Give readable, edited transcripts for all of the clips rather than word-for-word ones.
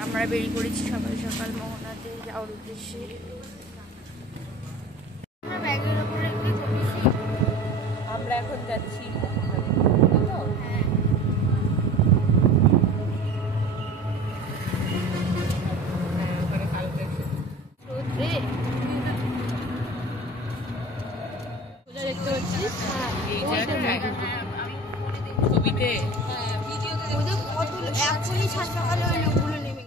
আমরা বেরিয়ে পড়েছি সকাল সকাল মোহনাতে যাওয়ার উদ্দেশ্যে। আমরা এখন যাচ্ছি ছবিতে এখনই সকালে ওই লোকগুলো নেমে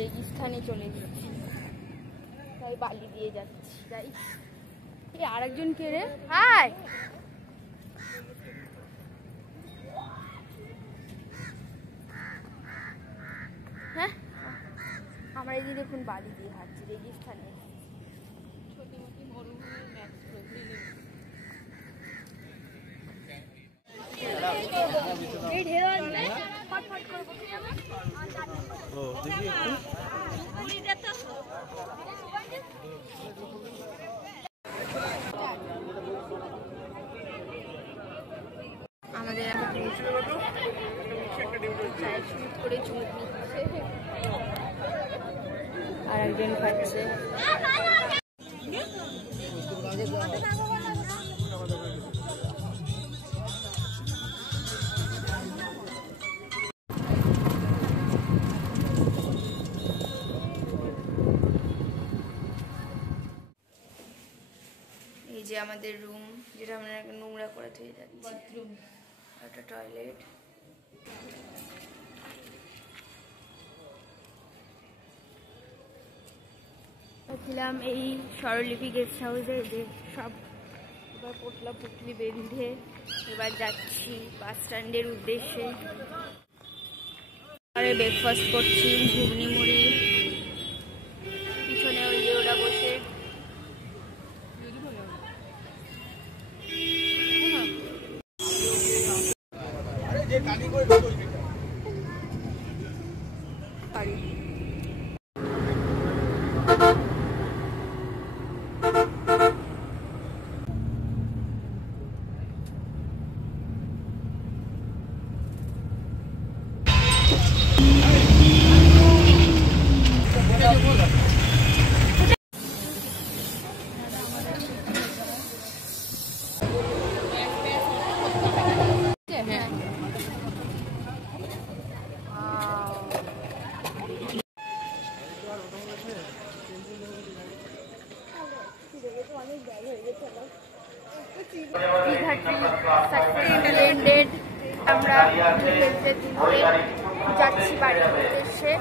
রেগিস্থানে চলে এসেছি, তাই বালি দিয়ে যাচ্ছি। তাই আরেকজন কে রে? হাই, হ্যাঁ আমরা এই যে দেখুন বালি দিয়ে হাঁটছি রেগিস্থানে। ছোটি মোটি মরুভূমির ম্যাক্স আমাদের করে চুমুক নিচ্ছে আর একজন খাচ্ছে। এই যে আমাদের রুম, যেটা আমরা নোংরা করে থয়ে যাচ্ছি, বাথরুম, একটা টয়লেট। ছিলাম এই স্বরলিপি গেস্ট হাউসে, যে সব এবার পোটলা পুটলি বেঁধে এবার যাচ্ছি বাস স্ট্যান্ডের উদ্দেশ্যে। ব্রেকফাস্ট করছি, ঘুগনি মুড়ি, পিছনে ওই যে ওরা বসে বাড়ি। আমরা যাচ্ছি বাড়ির উদ্দেশ্যে।